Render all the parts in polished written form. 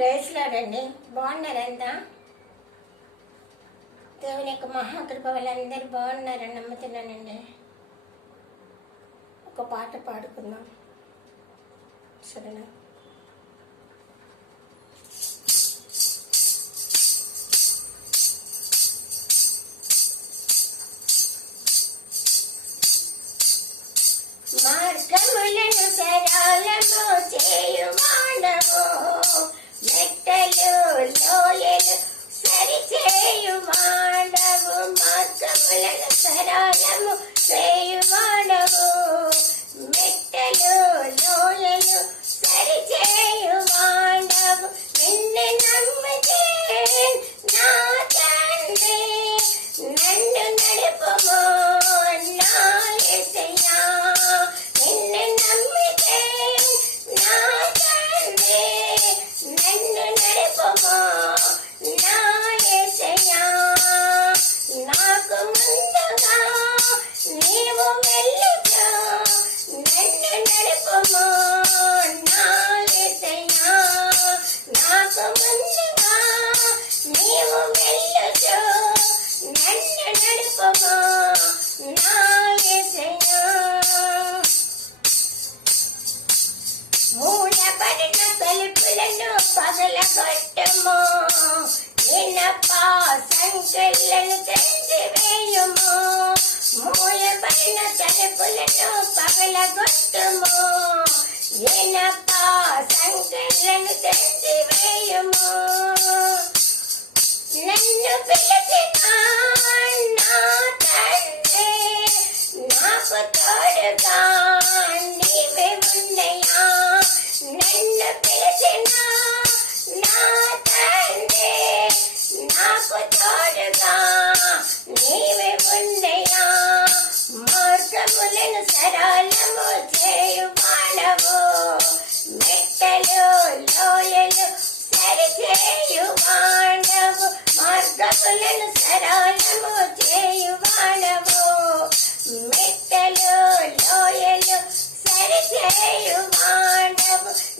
ప్రేస్లాడండి. బాగున్నారంతా? దేవుని యొక్క మహాకృప వాళ్ళందరూ బాగున్నారని నమ్ముతున్నానండి. ఒక పాట పాడుకుందాం సరేనా? మార్గములను సరళము చేయువాడవు, మెట్టలు లోయలు సరిచేయువాడవు. మార్గములను సరళము చేయువాడవు, మెట్టలు లోయలు సరిచేయువాడవు. నిన్ను నమ్మితే నా తండ్రి, నన్ను నడుపుము నా యేసయ్యా. నిన్ను నమ్మితే నా తండ్రి, నన్ను నడుపుము నా యేసయ్యా. నాకు ముందుగా నీవు వెళ్ళుచు, నన్ను నడుపుము నా యేసయ్యా. నాకు ముందుగా నీవు వెళ్ళుచు, నన్ను నడుపుము నా యేసయ్యా. మూడబడిన తలుపులను పగలగొట్టుము, ఇనప సంకెళ్ళను తెంచివేయుము. మూయబడిన తలుపులను పగలగొట్టుము, ఇనప సంకెళ్ళను తెంచివేయుము. నన్ను పిలిచిన నా తండ్రి, నాకు తోడుగా నీవే ఉన్నయ్యా. నన్ను పిలిచిన నా తండ్రి, నాకు తోడుగా నీవే ఉన్నయ్యా. మార్గములను సరళము చేయువాడవు, మెట్టలు లోయలు సరిచేయువాడవు. మార్గములను సరళము చేయువాడవు, మెట్టలు లోయలు సరిచేయువాడవు.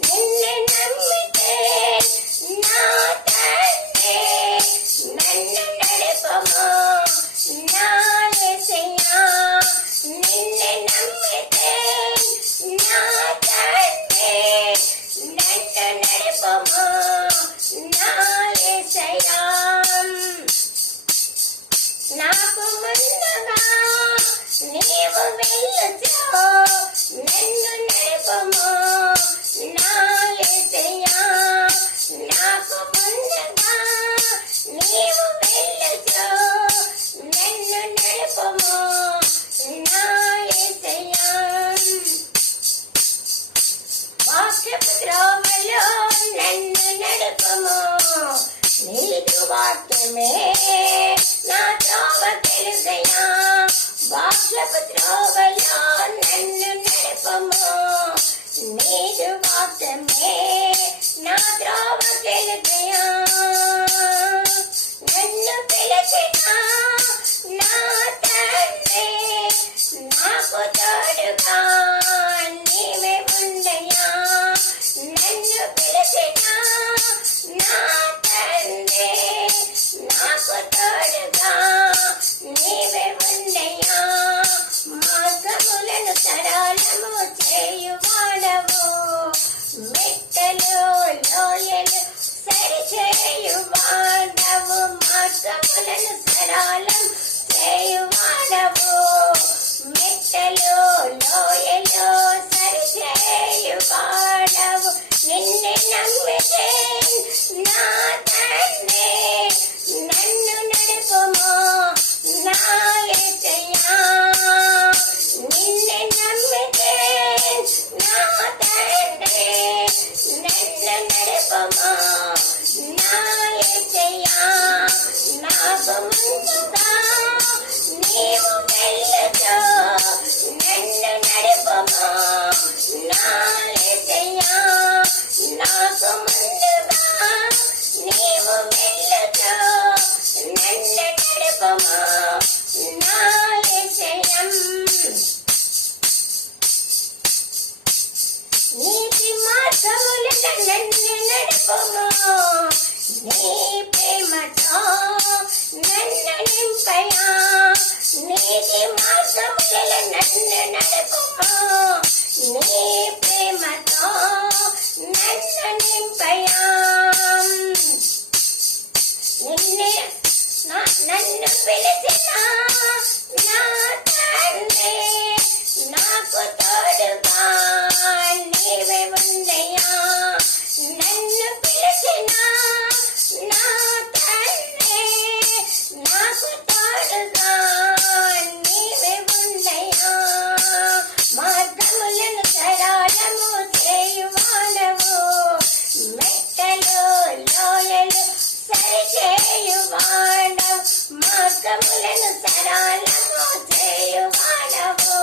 నిన్ను నమ్మితే నా తండ్రి, నన్ను నడుపుము నా యేసయ్యా. నిన్ను నమ్మితే నా తండ్రి, నన్ను నడుపుము నా యేసయ్యా. నాకు ముందుగా నీవు వెళ్ళుచు, నన్ను నడుపుము నా యేసయ్యా. నాకు ముందుగా నీవు వెళ్ళుచు, నన్ను నడుపుము నా యేసయ్యా. వాక్యపు త్రోవలో నన్ను నడుపుము, నీదు వాక్యమే నా త్రోవ తెలుసయ్యా. వాక్యపు త్రోవలో నన్ను నడుపుము, నీదు వాక్యమే నా త్రోవ తెలుసయ్యా. నన్ను పిలిచిన నా తండ్రి, నాకు తోడుగా నీవే ఉన్నయ్యా. నన్ను పిలిచిన నా తండ్రి, నాకు తోడుగా నీవే ఉన్నయ్యా. మార్గములను సరళము చేయువాడవు, మెట్టలు లోయలు సరిచేయువాడవు. మార్గములను సరళం చేయువాడవు, మెట్టలు లోయలు సరిచేయువాడవు. నిన్ను నమ్మితే నా తండ్రి, నన్ను నడుపుము నా యేసయ్యా. నిన్ను నమ్మితే నా తండ్రి, నన్ను నడుపుము నా యేసయ్యా. నాకు ముందుగా నీ ప్రేమతో నన్ను నింపయా నిన్నే నన్ను పిలిచిన నా తండ్రి నాకు తోడుగా నీవే ఉండయా నన్ను పిలిచిన నా తండ్రి నాకు తోడుగా నీవే ఉండయా మార్గములను సరళము చేయువాడవు మెట్టలు లోయలు సరిచేయువాడవు మార్గములను సరళము చేయువాడవు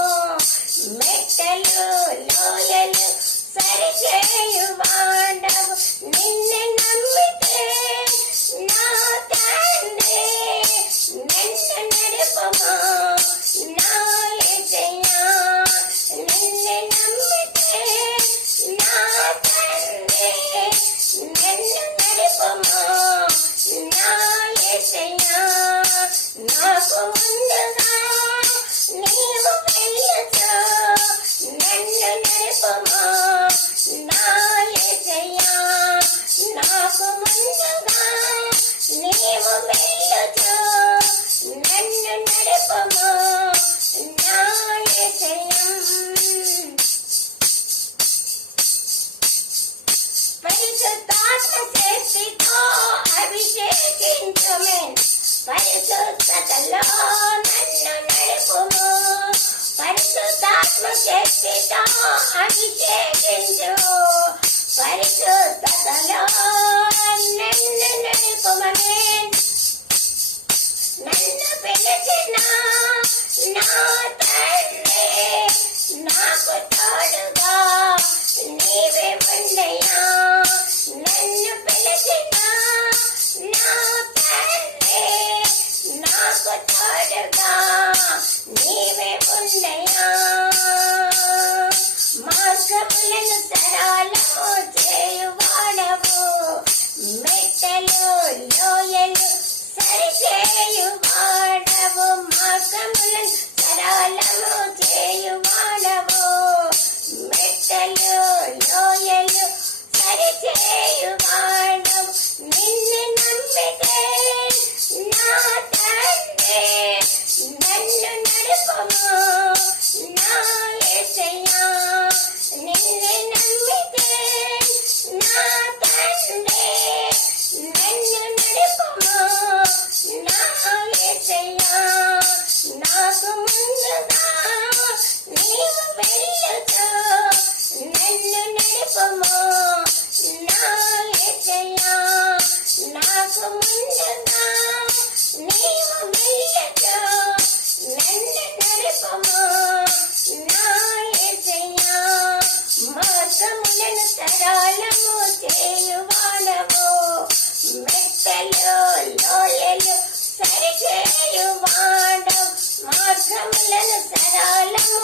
మెట్టలు లోయలు సరిచేయువాడవు నిన్ను నమ్మితే నా తండ్రి నన్ను నడుపుమా నా యేసయ్యా నిన్ను నమ్మితే నా తండ్రి నన్ను నడుపుమా నా యేసయ్యా నాకు ముందుగా నీవు వెళ్ళుచు నన్ను నడుపుమా నా యేసయ్యా నాకు ముందుగా నీవు వెళ్ళుచు నన్ను నడుపుమా నా యేసయ్యా పరిశుద్ధాత్మ శక్తితో అభిషేకించుమే పరిశుద్ధతలో నన్ను నడుపుము పరిశుద్ధాత్మ శక్తితో అభిషేకించు పరిశుద్ధతలో నన్ను నడుపుమనే నన్ను పిలిచిన నా తండ్రి నాకు తోడుగా నీవే ఉండయా నన్ను పిలిచిన నా తండ్రి నాకు తోడుగా నీవే ఉండయా మార్గములను సరళము చేయువాడవు మెట్టలు లోయలు సరిచేయువాడవు మార్గములను సరళము చేయువాడవు మెట్టలు లోయలు సరిచేయువాడవు నిన్ను నమ్మితే నా తండ్రి నన్ను నడుపుము నా యేసయ్యా నిన్ను నమ్మితే నా తండ్రి నన్ను నడుపుము నా యేసయ్యా నాకు ముందుగా నీవు వెళ్ళుచు నన్ను నడుపుము నా యేసయ్యా నాకు ముందుగా నీవు వెళ్ళుచు నన్ను నడుపుము నా యేసయ్యా మార్గములను సరళము చేయువాడవు మెట్టలు లోయలు సరిచేయువాడవు మార్గములను సరళము